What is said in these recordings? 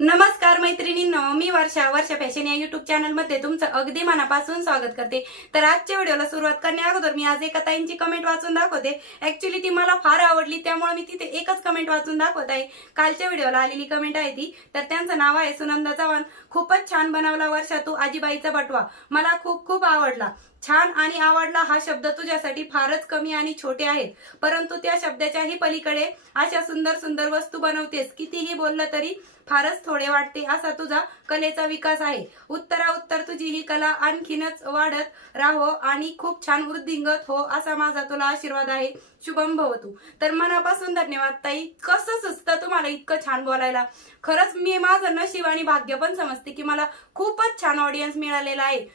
नमस्कार मैत्रिणींनो मी वर्षा. वर्षा फॅशन या युट्यूब चॅनलमध्ये तुमचं अगदी मनापासून स्वागत करते. तर आजच्या व्हिडिओला सुरुवात करण्या अगोदर मी आज एका ताईंची कमेंट वाचून दाखवते. ऍक्च्युली ती मला फार आवडली त्यामुळे मी तिथे एकच कमेंट वाचून दाखवत आहे. कालच्या व्हिडिओला आलेली कमेंट आहे ती. तर त्यांचं नाव आहे सुनंदा चव्हाण. खूपच छान बनवला वर्षा तू आजीबाईचा बटवा. मला खूप खूप आवडला. छान आणि आवडला हा शब्द तुझ्यासाठी फारच कमी आणि छोटे आहेत. परंतु त्या शब्दाच्याही पलीकडे अशा सुंदर सुंदर वस्तू बनवतेस कितीही बोललं तरी फारच थोडे वाटते असा तुझा कलेचा विकास आहे. उत्तरा उत्तर तुझी ही कला आणखीनच वाढत राहो आणि खूप छान वृद्धिंगत हो असा माझा तुला आशीर्वाद आहे. शुभम भवतू तर मनापासून धन्यवाद ताई. कसं सुचतं तुम्हाला इतकं छान बोलायला? खरंच मी माझं नशीब आणि भाग्य पण समजते की मला खूपच छान ऑडियन्स मिळालेला आहे.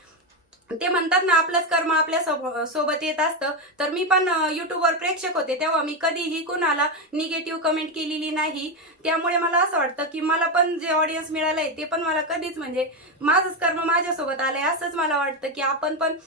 ते म्हणतात ना आपलंच कर्म आपल्यासोबत येत असतं. तर मी पण युट्यूबवर प्रेक्षक होते तेव्हा मी कधीही कुणाला निगेटिव्ह कमेंट केलेली नाही. त्यामुळे मला असं वाटतं की मला पण जे ऑडियन्स मिळालंय ते पण मला कधीच म्हणजे माझंच कर्म माझ्यासोबत आलंय असंच मला वाटतं की आपण पण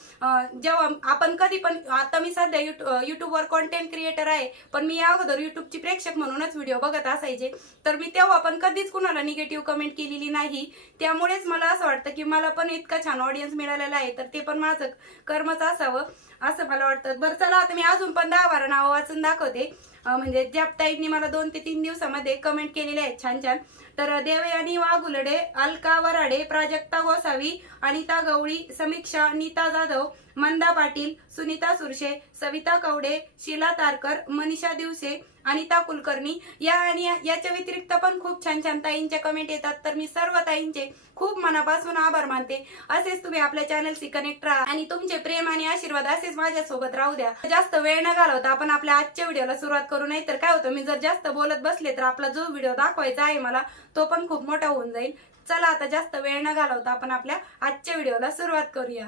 जेव्हा आपण कधी पण आता मी सध्या युट्यूबवर कॉन्टेंट क्रिएटर आहे पण मी या अगोदर युट्यूबची प्रेक्षक म्हणूनच व्हिडिओ बघत असायचे. तर मी तेव्हा पण कधीच कुणाला निगेटिव्ह कमेंट केलेली नाही. त्यामुळेच मला असं वाटतं की मला पण इतका छान ऑडियन्स मिळालेला आहे. तर ते पण माझं कर्मच असावं असं मला वाटतं. बरं चला आता मी अजून पण दहा बारा नावं वाचून दाखवते. म्हणजे ज्या ताईंनी मला दोन ते तीन दिवसामध्ये कमेंट केलेले आहेत छान छान. तर देवयानी वाघुलडे अलका वराडे प्राजक्ता गोसावी अनिता गवळी समीक्षा नीता जाधव मंदा पाटील सुनीता सुरशे सविता कवडे शीला तारकर मनीषा दिवसे अनिता कुलकर्णी या आणि या- याच्या व्यतिरिक्त पण खूप छान छान ताईंच्या कमेंट येतात. तर मी सर्व ताईंचे खूप मनापासून आभार मानते. असेच तुम्ही आपल्या चॅनलशी कनेक्ट राहा आणि तुमचे प्रेम आणि आशीर्वाद असेच माझ्यासोबत राहू द्या. जास्त वेळ न घालवता आपण आपल्या आजच्या व्हिडिओला सुरुवात करू. नाही तर काय होतं मी जर जास्त बोलत बसले तर आपला जो व्हिडिओ दाखवायचा आहे मला तो पण खूप मोठा होऊन जाईल. चला आता जास्त वेळ न घालवता आपण आपल्या आजच्या व्हिडिओला सुरुवात करूया.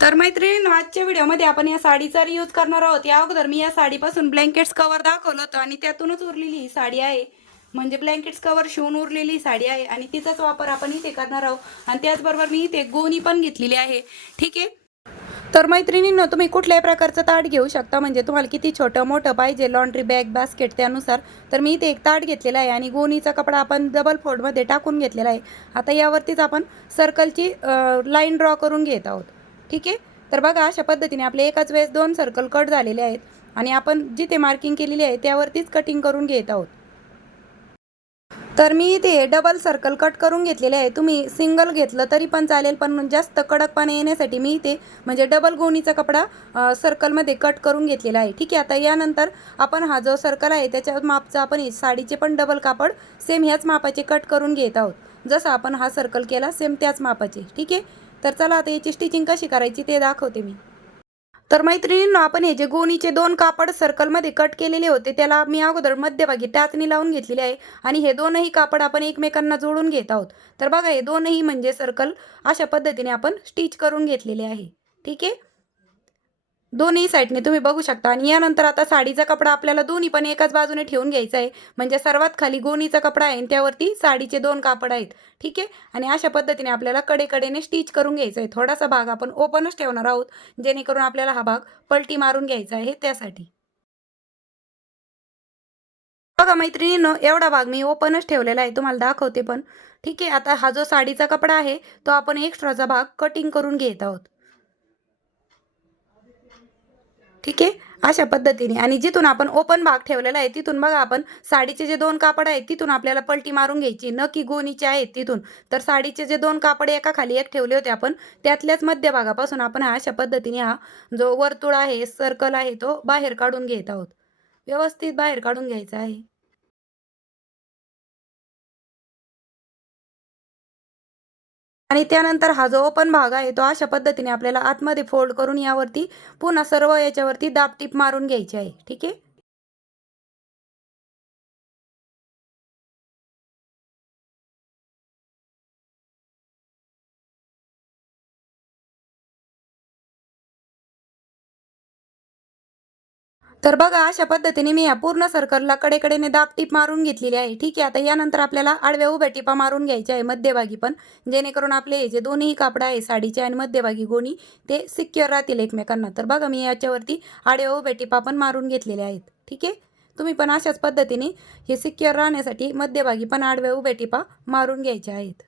तर मैत्रिणींनो आजच्या व्हिडिओमध्ये आपण या साडीचा यूज करणार आहोत. या अगोदर मी या साडीपासून ब्लँकेट्स कवर दाखवलं होतं आणि त्यातूनच उरलेली ही साडी आहे. म्हणजे ब्लँकेट्स कवर शिवून उरलेली साडी आहे आणि तिचाच वापर आपण इथे करणार आहोत. आणि त्याचबरोबर मी इथे गोणी पण घेतलेली आहे. ठीक आहे? तर मैत्रिणींनो तुम्ही कुठल्याही प्रकारचं ताट घेऊ शकता. म्हणजे तुम्हाला किती छोटं मोठं पाहिजे लॉन्ड्री बॅग बास्केट त्यानुसार. तर मी इथे एक ताट घेतलेला आहे आणि गोणीचा कपडा आपण डबल फोल्डमध्ये टाकून घेतलेला आहे. आता यावरतीच आपण सर्कलची लाईन ड्रॉ करून घेत आहोत. ठीक आहे? तर बघा अशा पद्धतीने आपले एकाच वेळेस दोन सर्कल कट झालेले आहेत आणि आपण जिथे मार्किंग केलेली आहे त्यावरतीच कटिंग करून घेत आहोत. तर मी इथे डबल सर्कल कट करून घेतलेले आहे. तुम्ही सिंगल घेतलं तरी पण चालेल पण जास्त कडकपणा येण्यासाठी मी इथे म्हणजे डबल गोणीचा कपडा सर्कलमध्ये कट करून घेतलेला आहे. ठीक आहे? आता यानंतर आपण हा जो सर्कल आहे त्याच्या मापचा आपण साडीचे पण डबल कापड सेम ह्याच मापाचे कट करून घेत आहोत. जसं आपण हा सर्कल केला सेम त्याच मापाचे. ठीक आहे? तर चला आता याची स्टिचिंग कशी करायची ते दाखवते मी. तर मैत्रिणींनो आपण हे जे गोणीचे दोन कापड सर्कलमध्ये कट केलेले होते त्याला मी अगोदर मध्यभागी टाचणी लावून घेतलेली आहे आणि हे दोनही कापड आपण एकमेकांना जोडून घेत आहोत. तर बघा हे दोनही म्हणजे सर्कल अशा पद्धतीने आपण स्टिच करून घेतलेले आहे. ठीक आहे? दोन्ही साईडने तुम्ही बघू शकता. आणि यानंतर आता साडीचा कपडा आपल्याला दोन्ही पण एकाच बाजूने ठेवून घ्यायचा आहे. म्हणजे सर्वात खाली गोणीचा कपडा आहे आणि त्यावरती साडीचे दोन कापड आहेत. ठीक आहे? आणि अशा पद्धतीने आपल्याला कडेकडेने स्टिच करून घ्यायचा आहे. थोडासा भाग आपण ओपनच ठेवणार आहोत जेणेकरून आपल्याला हा भाग पलटी मारून घ्यायचा आहे त्यासाठी. बघा मैत्रिणीनं एवढा भाग मी ओपनच ठेवलेला आहे. तुम्हाला दाखवते पण. ठीक आहे? आता हा जो साडीचा कपडा आहे तो आपण एक्स्ट्राचा भाग कटिंग करून घेत आहोत. ठीक आहे? अशा पद्धतीने. आणि जिथून आपण ओपन भाग ठेवलेला आहे तिथून बघा आपण साडीचे जे दोन कापड आहेत तिथून आपल्याला पलटी मारून घ्यायची. न की गोणीचे आहेत तिथून. तर साडीचे जे दोन कापड एका खाली एक ठेवले होते आपण त्यातल्याच मध्यभागापासून आपण हा अशा पद्धतीने हा जो वर्तुळ आहे सर्कल आहे तो बाहेर काढून घेत आहोत. व्यवस्थित बाहेर काढून घ्यायचा आहे. आणि त्यानंतर हा जो ओपन भाग आहे तो अशा पद्धतीने आपल्याला आतमध्ये फोल्ड करून यावरती पुन्हा सर्व याच्यावरती दाबटीप मारून घ्यायची आहे. ठीक आहे? तर बघा अशा पद्धतीने मी या पूर्ण सर्कलला कडेकडेने दाब टीप मारून घेतलेली आहे. ठीक आहे आता यानंतर आपल्याला आडव्या उभ्या टिपा मारून घ्यायच्या आहे मध्यभागी पण. जेणेकरून आपले हे जे दोन्ही कापड आहे साडीचे आणि मध्यभागी गोणी ते सिक्युअर राहतील एकमेकांना. तर बघा मी याच्यावरती आडव्या उभ्या टिपा पण मारून घेतलेल्या आहेत. ठीक आहे? तुम्ही पण अशाच पद्धतीने हे सिक्युअर राहण्यासाठी मध्यभागी पण आडव्या उभ्या टिपा मारून घ्यायच्या आहेत.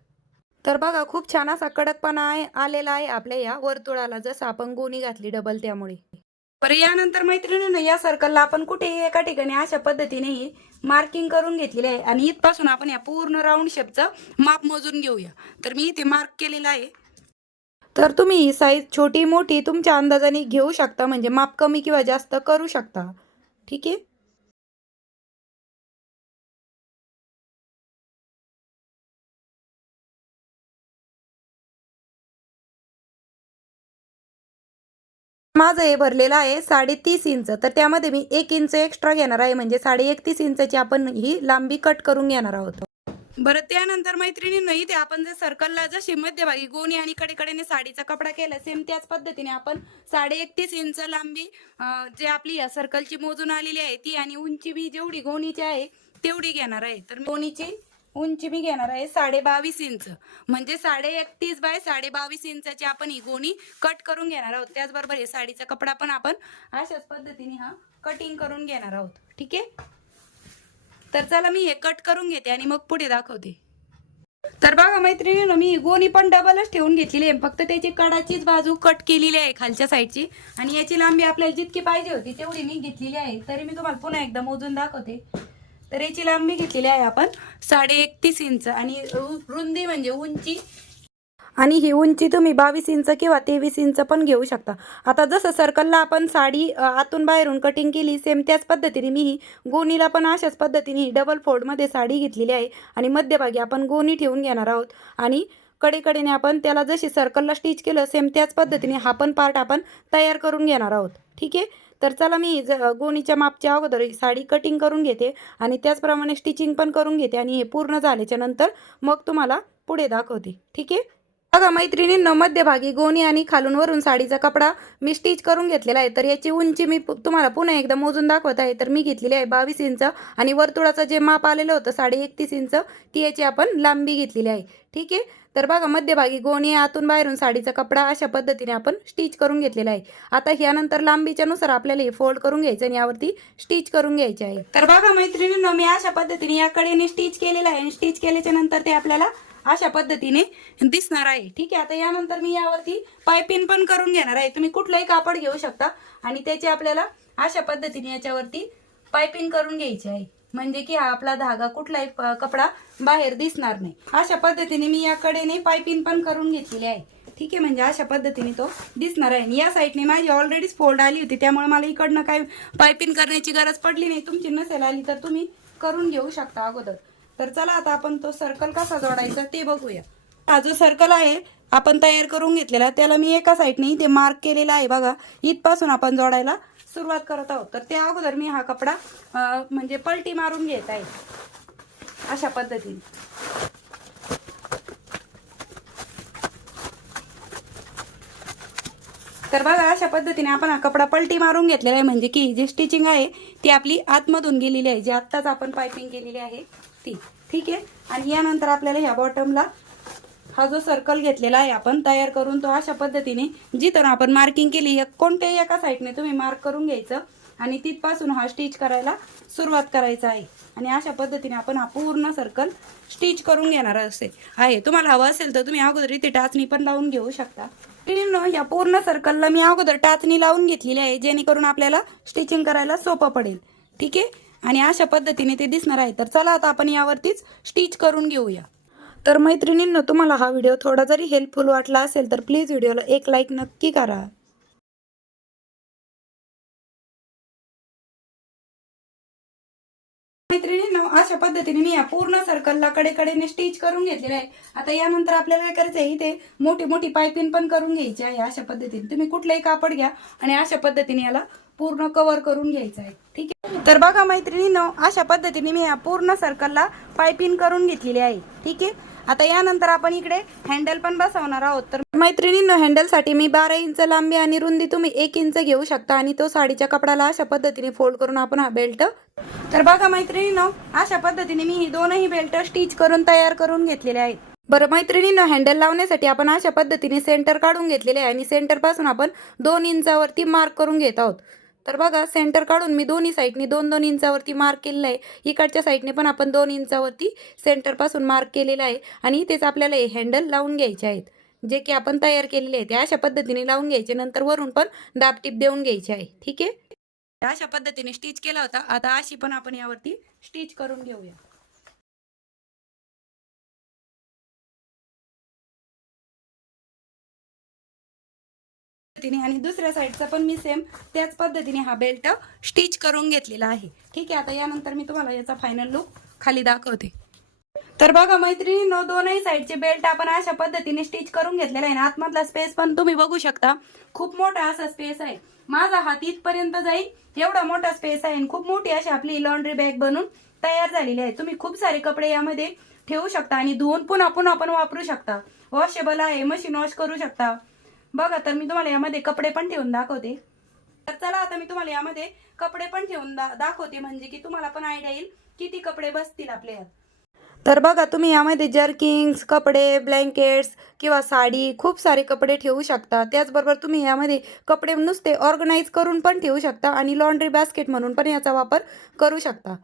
तर बघा खूप छान असा कडकपणा आहे आलेला आहे आपल्या या वर्तुळाला. जसं आपण गोणी घातली डबल त्यामुळे. बरं यानंतर मैत्रिणीनं या सर्कलला आपण कुठेही एका ठिकाणी अशा पद्धतीने ही मार्किंग करून घेतलेली आहे. आणि इथपासून आपण या पूर्ण राऊंड शेपचं माप मोजून घेऊया. तर मी इथे मार्क केलेलं आहे. तर तुम्ही ही साईज छोटी मोठी तुमच्या अंदाजाने घेऊ शकता म्हणजे माप कमी किंवा जास्त करू शकता. ठीक आहे? माझं हे भरलेलं आहे साडेतीस इंच. तर त्यामध्ये मी एक इंच एक्स्ट्रा घेणार आहे. म्हणजे साडे एकतीस इंचची आपण ही लांबी कट करून घेणार आहोत. बरं त्यानंतर मैत्रिणींनो इथे आपण जे सर्कलला जशी मध्यभागी गोणी आणि कडेकडेने साडीचा कपडा केला सेम त्याच पद्धतीने आपण साडे एकतीस इंच लांबी जे आपली या सर्कलची मोजून आलेली आहे ती आणि उंची बी जेवढी गोणीची आहे तेवढी घेणार आहे. तर गोणीची उंची मी घेणार आहे साडे बावीस इंच. म्हणजे साडे एकतीस बाय साडे बावीस इंचाची आपण ही गोणी कट करून घेणार आहोत. त्याचबरोबर हे साडीचा कपडा पण आपण अशाच पद्धतीने हा कटिंग करून घेणार आहोत. ठीक आहे? तर चला मी हे कट करून घेते आणि मग पुढे दाखवते. तर बघा मैत्रिणी मी गोणी पण डबलच ठेवून घेतलेली आहे. फक्त त्याची कडाचीच बाजू कट केलेली आहे खालच्या साईडची आणि याची लांबी आपल्याला जितकी पाहिजे होती तेवढी मी घेतलेली आहे. तरी मी तुम्हाला पुन्हा एकदा मोजून दाखवते. तर याची लांबी घेतलेली आहे आपण. साडे एकतीस इंच आणि रुंदी म्हणजे उंची. आणि ही उंची तुम्ही बावीस इंच किंवा तेवीस इंच पण घेऊ शकता. आता जसं सर्कलला आपण साडी आतून बाहेरून कटिंग केली सेम त्याच पद्धतीने मी ही गोणीला पण अशाच पद्धतीने ही डबल फोल्डमध्ये साडी घेतलेली आहे. आणि मध्यभागी आपण गोणी ठेवून घेणार आहोत. आणि कडेकडेने आपण त्याला जशी सर्कलला स्टिच केलं सेम त्याच पद्धतीने हा पण पार्ट आपण तयार करून घेणार आहोत. ठीक आहे? तर चला मी ज गोणीच्या मापच्या अगोदर साडी कटिंग करून घेते आणि त्याचप्रमाणे स्टिचिंग पण करून घेते आणि हे पूर्ण झाल्याच्यानंतर मग तुम्हाला पुढे दाखवते. ठीक आहे? बघा मैत्रिणींनं मध्यभागी गोणी आणि खालून वरून साडीचा कपडा मी स्टिच करून घेतलेला आहे. तर याची उंची मी पु- तुम्हाला पुन्हा एकदा मोजून दाखवत आहे. तर मी घेतलेली आहे बावीस इंच आणि वर्तुळाचं जे माप आलेलं होतं साडे एकतीस इंच ती याची आपण लांबी घेतलेली आहे. ठीक आहे? तर बघा मध्यभागी गोणी आतून बाहेरून साडीचा कपडा अशा पद्धतीने आपण स्टिच करून घेतलेला आहे. आता ह्यानंतर लांबीच्यानुसार आपल्याला हे फोल्ड करून घ्यायचं आणि यावरती स्टिच करून घ्यायचे आहे. तर बघा मैत्रिणींनो मी अशा पद्धतीने या कडेने स्टिच केलेलं आहे आणि स्टिच केल्याच्यानंतर ते आपल्याला अशा पद्धतीने दिसणार आहे. ठीक आहे आता यानंतर मी यावरती पायपिंग पण करून घेणार आहे. तुम्ही कुठलंही कापड घेऊ शकता आणि त्याचे आपल्याला अशा पद्धतीने याच्यावरती पायपिंग करून घ्यायची आहे. म्हणजे की हा आपला धागा कुठलाही कपडा बाहेर दिसणार नाही. अशा पद्धतीने मी या कडेने पायपिंग पण करून घेतलेली आहे. ठीक आहे म्हणजे अशा पद्धतीने तो दिसणार आहे. आणि या साईडने माझी ऑलरेडीच फोल्ड आली होती. त्यामुळे मला इकडनं काय पायपिंग करण्याची गरज पडली नाही. तुमची नसेल आली तर तुम्ही करून घेऊ शकता अगोदर. तर चला आता आपण तो सर्कल कसा जोडायचा ते बघूया. हा जो सर्कल आहे आपण तयार करून घेतलेला त्याला मी एका साईडने इथे मार्क केलेला आहे बघा. इथपासून आपण जोडायला सुरुवात करत आहोत. तर त्या अगोदर मी हा कपडा म्हणजे पलटी मारून घेत आहे. अशा पद्धतीने. तर बघा अशा पद्धतीने आपण हा कपडा पलटी मारून घेतलेला आहे. म्हणजे की जी स्टिचिंग आहे ती आपली आतमधून गेलेली आहे. जी आत्ताच आपण पायपिंग केलेली आहे. ती. ठीक आहे? आणि यानंतर आपल्याला ह्या बॉटमला हा जो सर्कल घेतलेला आहे आपण तयार करून तो अशा पद्धतीने जिथं आपण मार्किंग केली या कोणत्याही एका साईडने तुम्ही मार्क करून घ्यायचं. आणि तिथपासून हा स्टिच करायला सुरुवात करायचा आहे. आणि अशा पद्धतीने आपण हा पूर्ण सर्कल स्टिच करून घेणार असे. आहे. तुम्हाला हवं असेल तर तुम्ही अगोदर इथे टाचणी पण लावून घेऊ शकता. या पूर्ण सर्कलला मी अगोदर टाचणी लावून घेतलेली आहे जेणेकरून आपल्याला स्टिचिंग करायला सोपं पडेल. ठीक आहे? आणि अशा पद्धतीने ते दिसणार आहे. तर चला आता आपण यावरतीच स्टिच करून घेऊया. तर मैत्रिणींनो तुम्हाला हा व्हिडिओ थोडा जरी हेल्पफुल वाटला असेल तर प्लीज व्हिडिओला एक लाईक नक्की करा. मैत्रिणींनो अशा पद्धतीने मी या पूर्ण सर्कलला कडेकडेने स्टिच करून घेतलेले आहे. आता यानंतर आपल्याला काय करायचं आहे इथे मोठी मोठी पायपिंग पण करून घ्यायची आहे. अशा पद्धतीने तुम्ही कुठलंही कापड घ्या आणि अशा पद्धतीने याला पूर्ण कव्हर करून घ्यायचं आहे ठीक आहे? तर बघा मैत्रिणीनं अशा पद्धतीने मी या पूर्ण सर्कलला पायपिंग करून घेतलेली आहे. ठीक आहे? आता यानंतर आपण इकडे हँडल पण बसवणार आहोत. तर मैत्रिणींनो हँडलसाठी मी बारा इंच लांबी आणि रुंदी तुम्ही एक इंच घेऊ शकता आणि तो साडीच्या कपड्याला अशा पद्धतीने फोल्ड करून आपण हा बेल्ट तर बघा मैत्रिणीनं अशा पद्धतीने मी ही दोनही बेल्ट स्टिच करून तयार करून घेतलेले आहेत. बरं मैत्रिणीनं हँडल लावण्यासाठी आपण अशा पद्धतीने सेंटर काढून घेतलेले आहे आणि सेंटरपासून आपण दोन इंचावरती मार्क करून घेत आहोत. तर बघा सेंटर काढून मी दोन्ही साईडनी दोन दोन इंचावरती मार्क केलेलं आहे. इकडच्या साईडने पण आपण दोन इंचावरती सेंटरपासून मार्क केलेलं आहे. आणि इथेच आपल्याला हे हँडल लावून घ्यायचे आहेत. जे की आपण तयार केलेले आहेत ते अशा पद्धतीने लावून घ्यायचे. नंतर वरून पण दाबटीप देऊन घ्यायची आहे. ठीक आहे? अशा पद्धतीने स्टिच केला होता. आता अशी पण आपण यावरती स्टिच करून घेऊया. पद्धतीने आणि दुसऱ्या साईडचा पण मी सेम त्याच पद्धतीने हा बेल्ट स्टिच करून घेतलेला आहे. ठीक आहे आता यानंतर मी तुम्हाला याचा फायनल लुक खाली दाखवते. तर बघा मैत्रिणींनो दोनही साईडचे बेल्ट आपण अशा पद्धतीने स्टिच करून घेतलेला आहे ना आतमधला स्पेस पण तुम्ही बघू शकता. खूप मोठा असा स्पेस आहे. माझा हात इथपर्यंत जाईल एवढा मोठा स्पेस आहे आणि खूप मोठी अशी आपली लॉन्ड्री बॅग बनून तयार झालेली आहे. तुम्ही खूप सारे कपडे यामध्ये ठेवू शकता आणि धुवून पुन्हा पुन्हा आपण वापरू शकता. वॉशेबल आहे मशीन वॉश करू शकता. बघा तर मी तुम्हाला यामध्ये कपडे पण ठेवून दाखवते. तर चला आता मी तुम्हाला यामध्ये कपडे पण ठेवून दा दाखवते म्हणजे की तुम्हाला पण आयडिया येईल किती कपडे बसतील आपल्या यात. तर बघा तुम्ही यामध्ये जर्किंग्स कपडे ब्लँकेट्स किंवा साडी खूप सारे कपडे ठेवू शकता. त्याचबरोबर तुम्ही यामध्ये कपडे नुसते ऑर्गनाईज करून पण ठेवू शकता आणि लॉन्ड्री बास्केट म्हणून पण याचा वापर करू शकता.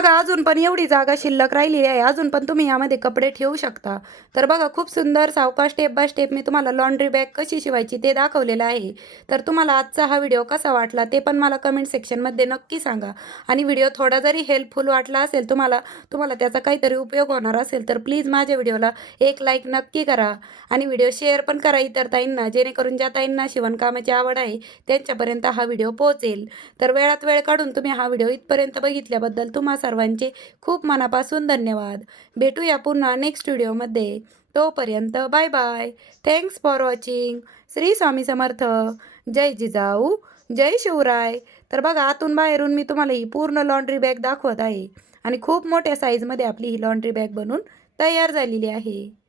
बघा अजून पण एवढी जागा शिल्लक राहिलेली आहे. अजून पण तुम्ही यामध्ये कपडे ठेवू शकता. तर बघा खूप सुंदर सावकाश स्टेप बाय स्टेप मी तुम्हाला लॉन्ड्री बॅग कशी शिवायची ते दाखवलेलं आहे. तर तुम्हाला आजचा हा व्हिडिओ कसा वाटला ते पण मला कमेंट सेक्शनमध्ये नक्की सांगा. आणि व्हिडिओ थोडा जरी हेल्पफुल वाटला असेल तुम्हाला तुम्हाला त्याचा काहीतरी उपयोग होणार असेल तर प्लीज माझ्या व्हिडिओला एक लाईक नक्की करा. आणि व्हिडिओ शेअर पण करा इतर ताईंना जेणेकरून ज्या ताईंना शिवणकामाची आवड आहे त्यांच्यापर्यंत हा व्हिडिओ पोहोचेल. तर वेळात वेळ काढून तुम्ही हा व्हिडिओ इथपर्यंत बघितल्याबद्दल तुम्हाला सर्वांचे खूप मनापासून धन्यवाद. भेटूया पुन्हा नेक्स्ट व्हिडिओमध्ये तोपर्यंत bye bye thanks for watching Shri Swami Samarth. जय जिजाऊ. जय शिवराय. तर बघा आतून बाहेरून मी तुम्हाला ही पूर्ण लॉन्ड्री बॅग दाखवत आहे. आणि खूप मोठ्या साईजमध्ये आपली ही लॉन्ड्री बॅग बनून तयार झालेली आहे.